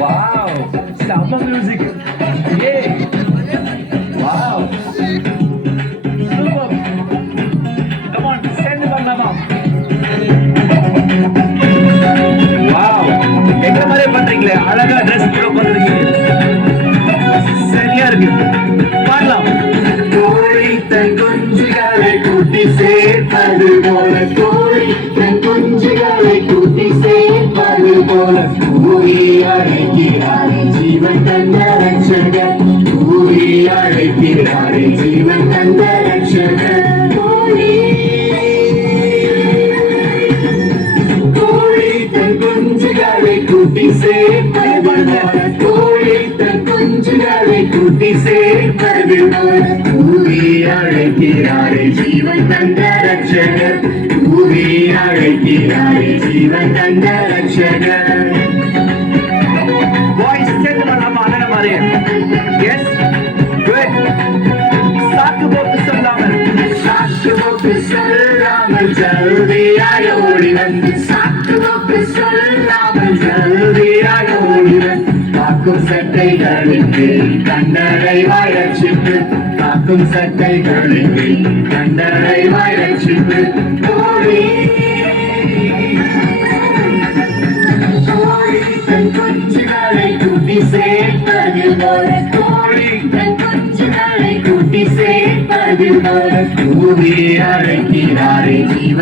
Wow, samba music. Yay! Wow, super. Come on, send it on Mama. Wow, எங்க மாதிரி பண்றீங்களே, அழகா dress போட்டு உட்காந்துருக்கீங்க. சரியா இருக்கு. பாடலாம். கோழி தன் குஞ்சுகளை கூட்டி சேர்ப்பது போல, கோழி தன் குஞ்சுகளை கூட்டி சேர்ப்பது போல, கூறி அழைக்கிறாரே ஜீவன் தந்த ரட்சகர், கூறி அழைக்கிறாரே ஜீவன் தந்த ரட்சகர். கோழி தன் குஞ்சுகளை கூட்டி சேர்ப்பது போல, கோழி தன் குஞ்சுகளை கூட்டி சேர்ப்பது போல, கூறி அழைக்கிறாரே ஜீவன் தந்த ரட்சகர், கூறி அழைக்கிறாரே ஜீவன் தந்த ரட்சகர். Boys, send it on Mama, அண்ணன மாதிரி. Yes, good. சாக்கு போட்டு சொல்லாமல். சாக்கு போட்டு சொல்லாமல் ஜல்தியாய் ஓடி வந்து, சாக்கு போட்டு சொல்லாமல் ஜல்தியாய் ஓடி வந்து, காக்கும் சட்டைகளுக்கு கண்டரை வாயச்சிட்டு, காக்கும் சட்டைகளுக்கு கண்டரை வாயச்சிட்டு, கோழி தன் குஞ்சுகளை கூட்டி சேர்ப்பது போல, கோழி தன் குஞ்சுகளை கூட்டி சேர்ப்பது போல, கூறி அழைக்கிறாரே ஜீவன்